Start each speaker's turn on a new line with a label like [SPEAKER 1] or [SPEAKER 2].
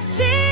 [SPEAKER 1] she